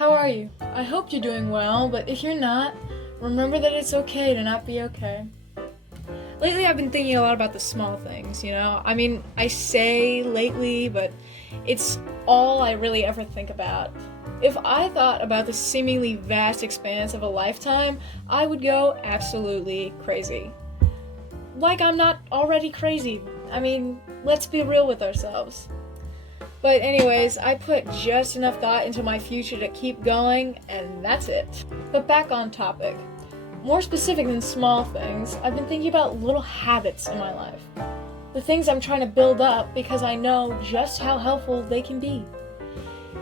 How are you? I hope you're doing well, but if you're not, remember that it's okay to not be okay. Lately, I've been thinking a lot about the small things, I mean, I say lately, but it's all I really ever think about. If I thought about the seemingly vast expanse of a lifetime, I would go absolutely crazy. Like I'm not already crazy. I mean, let's be real with ourselves. But anyways, I put just enough thought into my future to keep going, and that's it. But back on topic. More specific than small things, I've been thinking about little habits in my life. The things I'm trying to build up because I know just how helpful they can be.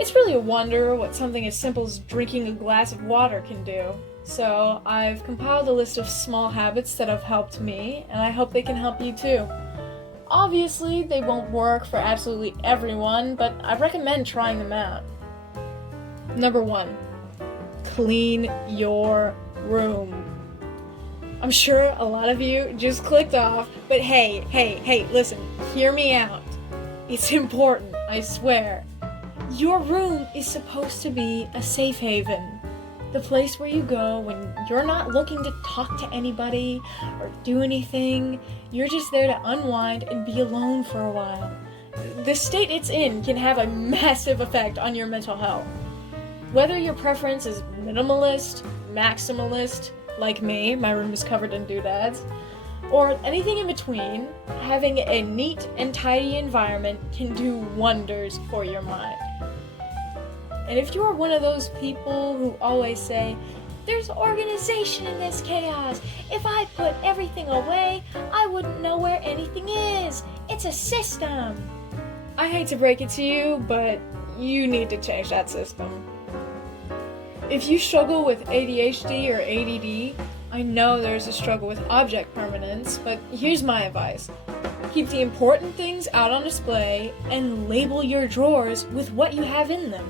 It's really a wonder what something as simple as drinking a glass of water can do. So I've compiled a list of small habits that have helped me, and I hope they can help you too. Obviously, they won't work for absolutely everyone, but I recommend trying them out. Number 1, clean your room. I'm sure a lot of you just clicked off, but hey, listen, hear me out. It's important, I swear. Your room is supposed to be a safe haven. The place where you go when you're not looking to talk to anybody or do anything. You're just there to unwind and be alone for a while. The state it's in can have a massive effect on your mental health. Whether your preference is minimalist, maximalist, like me, my room is covered in doodads, or anything in between, having a neat and tidy environment can do wonders for your mind. And if you're one of those people who always say, there's organization in this chaos. If I put everything away, I wouldn't know where anything is. It's a system. I hate to break it to you, but you need to change that system. If you struggle with ADHD or ADD, I know there's a struggle with object permanence, but here's my advice. Keep the important things out on display and label your drawers with what you have in them.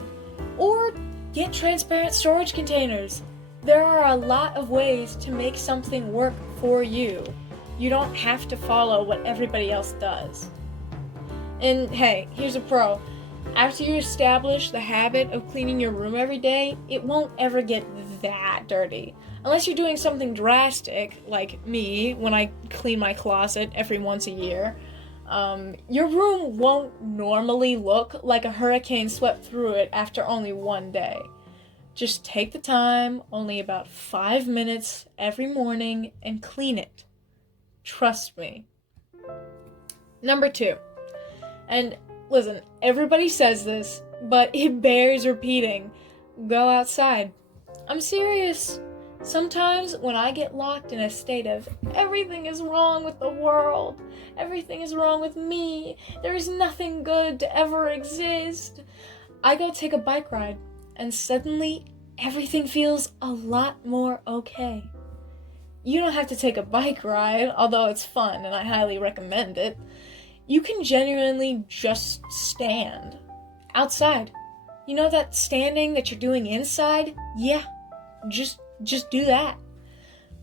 Or get transparent storage containers. There are a lot of ways to make something work for you. You don't have to follow what everybody else does. And hey, here's a pro. After you establish the habit of cleaning your room every day, it won't ever get that dirty. Unless you're doing something drastic, like me, when I clean my closet every once a year. Your room won't normally look like a hurricane swept through it after only one day. Just take the time, only about 5 minutes every morning, and clean it. Trust me. Number 2. And listen, everybody says this, but it bears repeating. Go outside. I'm serious. Sometimes when I get locked in a state of everything is wrong with the world, everything is wrong with me, there is nothing good to ever exist, I go take a bike ride, and suddenly everything feels a lot more okay. You don't have to take a bike ride, although it's fun and I highly recommend it. You can genuinely just stand outside. You know that standing that you're doing inside? Yeah, just do that.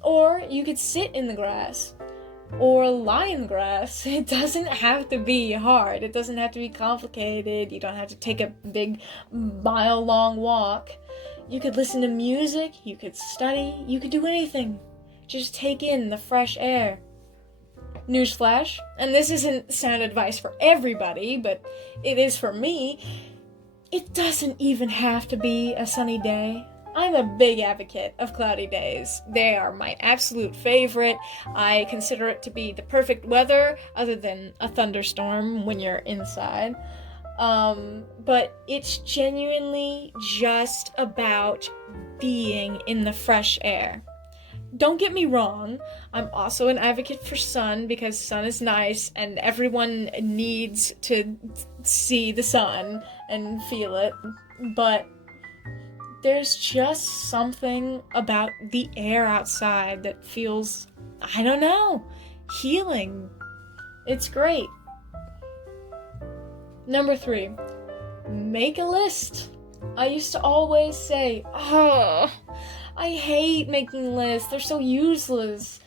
Or you could sit in the grass or lie in the grass. It doesn't have to be hard. It doesn't have to be complicated. You don't have to take a big mile-long walk. You could listen to music. You could study. You could do anything. Just take in the fresh air. Newsflash, and this isn't sound advice for everybody, but it is for me. It doesn't even have to be a sunny day. I'm a big advocate of cloudy days. They are my absolute favorite. I consider it to be the perfect weather, other than a thunderstorm when you're inside. But it's genuinely just about being in the fresh air. Don't get me wrong, I'm also an advocate for sun because sun is nice and everyone needs to see the sun and feel it, but there's just something about the air outside that feels, I don't know, healing. It's great. Number 3, make a list. I used to always say, I hate making lists, they're so useless.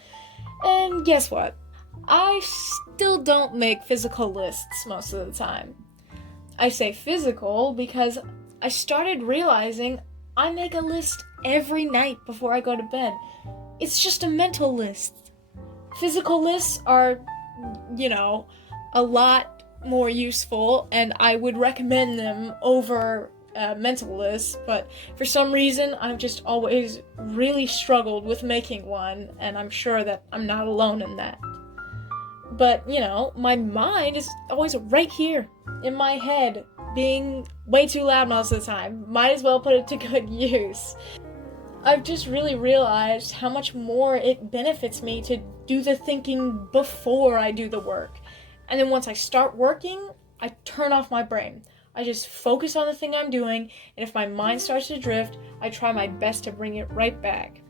And guess what? I still don't make physical lists most of the time. I say physical because I started realizing I make a list every night before I go to bed. It's just a mental list. Physical lists are, a lot more useful, and I would recommend them over mental lists, but for some reason I've just always really struggled with making one, and I'm sure that I'm not alone in that. But, my mind is always right here in my head, being way too loud most of the time. Might as well put it to good use. I've just really realized how much more it benefits me to do the thinking before I do the work. And then once I start working, I turn off my brain. I just focus on the thing I'm doing, and if my mind starts to drift, I try my best to bring it right back.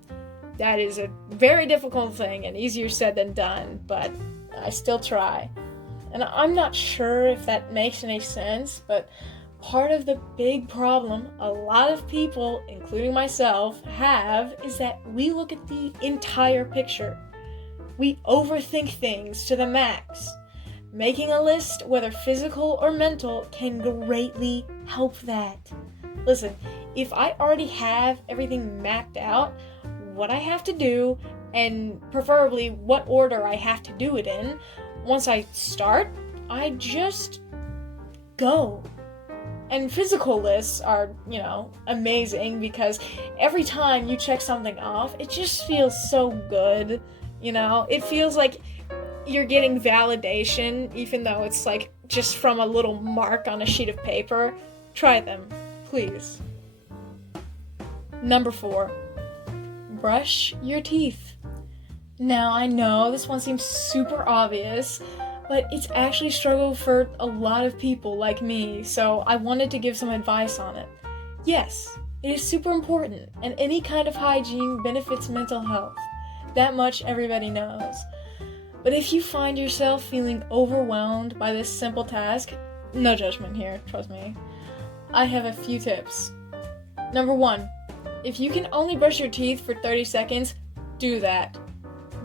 That is a very difficult thing, and easier said than done, but I still try. And I'm not sure if that makes any sense, but part of the big problem a lot of people, including myself, have is that we look at the entire picture. We overthink things to the max. Making a list, whether physical or mental, can greatly help that. Listen, if I already have everything mapped out, what I have to do, and preferably what order I have to do it in, once I start, I just go. And physical lists are, amazing, because every time you check something off, it just feels so good, It feels like you're getting validation, even though it's like just from a little mark on a sheet of paper. Try them, please. Number 4, brush your teeth. Now, I know this one seems super obvious, but it's actually a struggle for a lot of people like me, so I wanted to give some advice on it. Yes, it is super important, and any kind of hygiene benefits mental health. That much everybody knows. But if you find yourself feeling overwhelmed by this simple task, no judgment here, trust me, I have a few tips. Number 1, if you can only brush your teeth for 30 seconds, do that.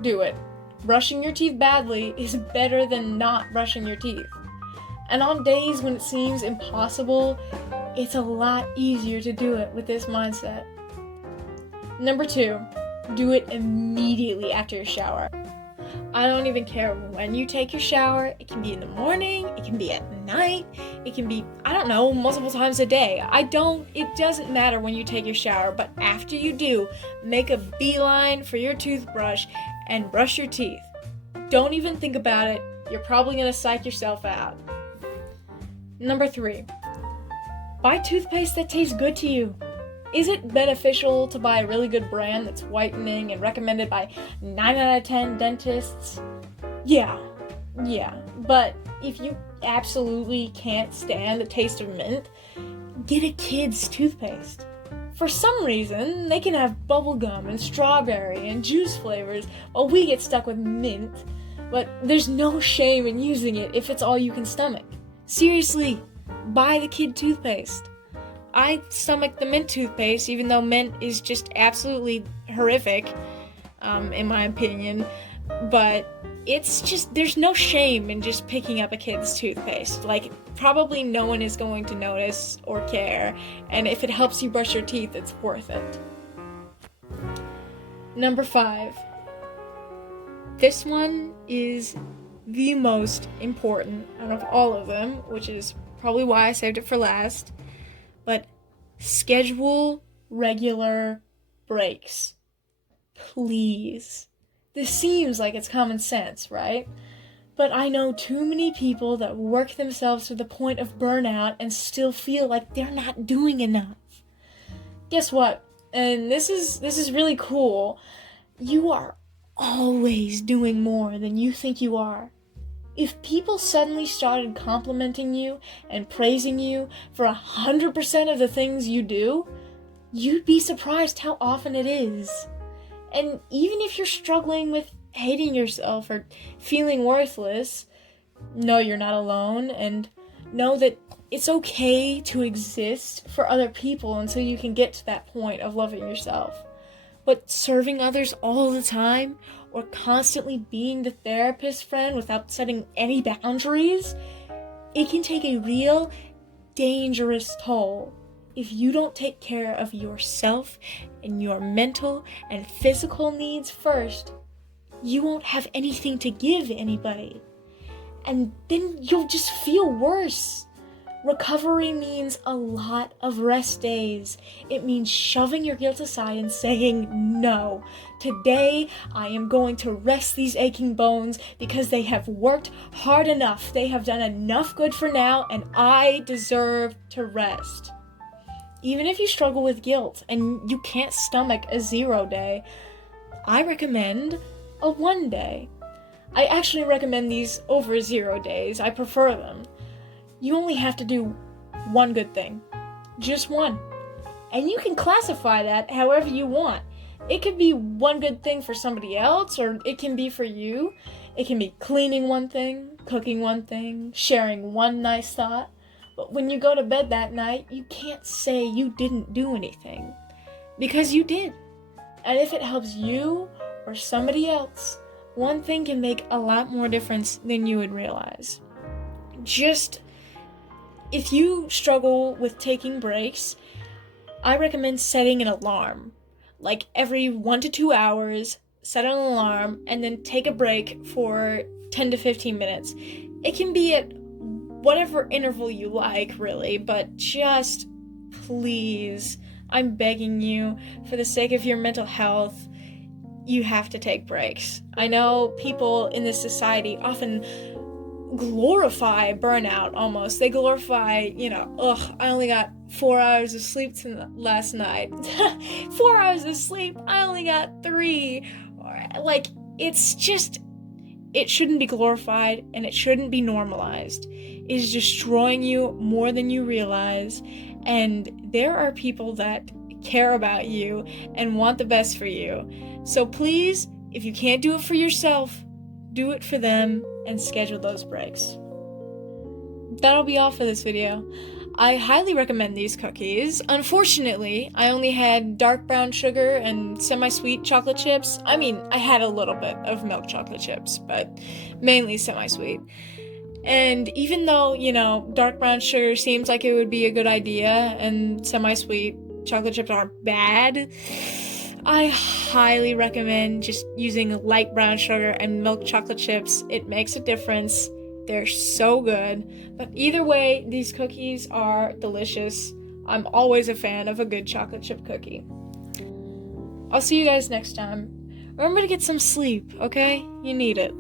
Do it. Brushing your teeth badly is better than not brushing your teeth. And on days when it seems impossible, it's a lot easier to do it with this mindset. Number 2, do it immediately after your shower. I don't even care when you take your shower. It can be in the morning, it can be at night, it can be, multiple times a day. It doesn't matter when you take your shower, but after you do, make a beeline for your toothbrush and brush your teeth. Don't even think about it. You're probably going to psych yourself out. Number 3, buy toothpaste that tastes good to you. Is it beneficial to buy a really good brand that's whitening and recommended by 9 out of 10 dentists? Yeah. But if you absolutely can't stand the taste of mint, get a kid's toothpaste. For some reason, they can have bubblegum and strawberry and juice flavors, while we get stuck with mint. But there's no shame in using it if it's all you can stomach. Seriously, buy the kid toothpaste. I stomach the mint toothpaste, even though mint is just absolutely horrific, in my opinion. But it's just, there's no shame in just picking up a kid's toothpaste. Like, probably no one is going to notice or care, and if it helps you brush your teeth, it's worth it. Number 5. This one is the most important out of all of them, which is probably why I saved it for last. But schedule regular breaks. Please. This seems like it's common sense, right? But I know too many people that work themselves to the point of burnout and still feel like they're not doing enough. Guess what? And this is really cool. You are always doing more than you think you are. If people suddenly started complimenting you and praising you for 100% of the things you do, you'd be surprised how often it is. And even if you're struggling with hating yourself or feeling worthless, know you're not alone, and know that it's okay to exist for other people until you can get to that point of loving yourself. But serving others all the time, or constantly being the therapist friend without setting any boundaries, it can take a real dangerous toll. if you don't take care of yourself and your mental and physical needs first, you won't have anything to give anybody. And then you'll just feel worse. Recovery means a lot of rest days. It means shoving your guilt aside and saying, no, today I am going to rest these aching bones because they have worked hard enough. They have done enough good for now, and I deserve to rest. Even if you struggle with guilt and you can't stomach a 0 day, I recommend a 1 day. I actually recommend these over 0 days. I prefer them. You only have to do one good thing. Just one. And you can classify that however you want. It could be one good thing for somebody else, or it can be for you. It can be cleaning one thing, cooking one thing, sharing one nice thought. But when you go to bed that night, you can't say you didn't do anything. Because you did. And if it helps you or somebody else, one thing can make a lot more difference than you would realize. If you struggle with taking breaks, I recommend setting an alarm. Like every 1 to 2 hours, set an alarm, and then take a break for 10 to 15 minutes. It can be at whatever interval you like, really, but just please, I'm begging you, for the sake of your mental health, you have to take breaks. I know people in this society often glorify burnout almost. They glorify, I only got 4 hours of sleep last night. 4 hours of sleep, I only got 3. It shouldn't be glorified and it shouldn't be normalized. It is destroying you more than you realize, and there are people that care about you and want the best for you. So please, if you can't do it for yourself, do it for them and schedule those breaks. That'll be all for this video. I highly recommend these cookies. Unfortunately, I only had dark brown sugar and semi-sweet chocolate chips. I mean, I had a little bit of milk chocolate chips, but mainly semi-sweet. And even though, dark brown sugar seems like it would be a good idea and semi-sweet chocolate chips aren't bad, I highly recommend just using light brown sugar and milk chocolate chips. It makes a difference. They're so good. But either way, these cookies are delicious. I'm always a fan of a good chocolate chip cookie. I'll see you guys next time. Remember to get some sleep, okay? You need it.